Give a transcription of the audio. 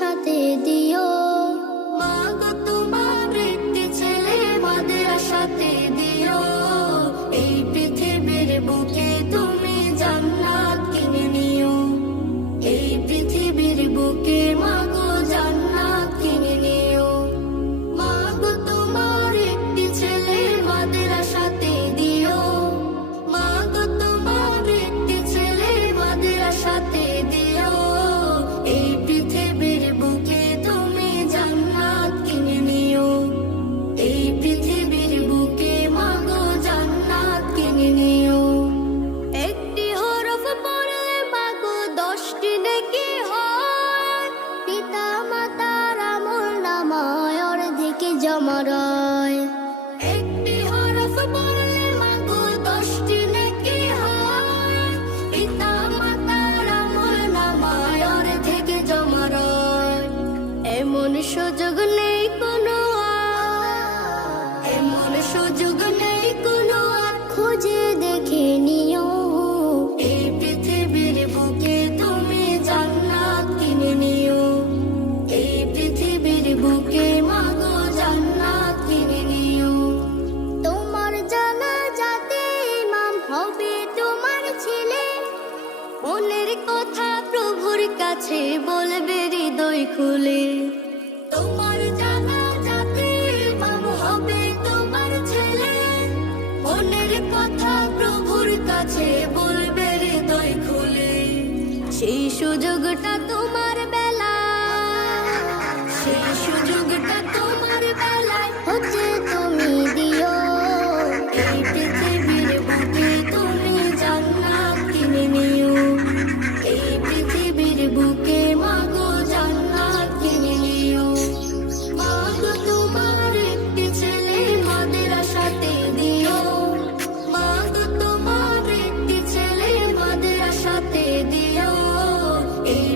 মাদ্রাসাতে দিও। মা গো তোমার একটি ছেলে মাদ্রাসাতে দিও। এই পৃথিবীর বুকে তুমি জান্নাত কিনে নিও। এই পৃথিবীর বুকে মা গো জান্নাত কিনে নিও। মা গো তোমার একটি ছেলে মাদ্রাসাতে দিও। মা গো তোমার একটি ছেলে মাদ্রাসাতে দিও। এই পৃথিবীর বুকে তুমি জান্নাত কিনে নিও। এই পৃথিবীর বুকে মা গো জান্নাত কিনে নিও। একটি হরফ পড়লে মা গো 10টি নেকি হয়। পিতা মাতার আমলনামায় অর্ধেক জমা রয়। একটি হরফ পড়লে মা গো 10টি নেকি হয়। পিতা মাতার আমলনামায় অর্ধেক জমা রয়। এমন সুযোগ নেই কোনো আর, এমন সুযোগ নেই কোনো আর, খুঁজে দেখে নিও। এই পৃথিবীর বুকে তুমি জান্নাত কিনে নিও। এই পৃথিবীর বুকে মা গো জান্নাত কিনে নিও। তোমার জানাজাতে ইমাম হবে তোমার ছেলে। মনের কথা প্রভুর কাছে বলবে হৃদয় খুলে। তোমার জানাজাতে ইমাম হবে তোমার ছেলে। মনের কথা প্রভুর কাছে বলবে হৃদয় খুলে। সেই সুযোগটা তোমার বেলায়, সেই সুযোগটা তোমার বেলায় হচ্ছে তুমি দিও। এই পৃথিবীর বুকে তুমি জান্নাত কিনে নিও। এই পৃথিবীর বুকে মা গো জান্নাত কিনে নিও। মা গো তোমার একটি ছেলে মাদ্রাসাতে দিও। মা গো তোমার একটি ছেলে মাদ্রাসাতে দিও। এই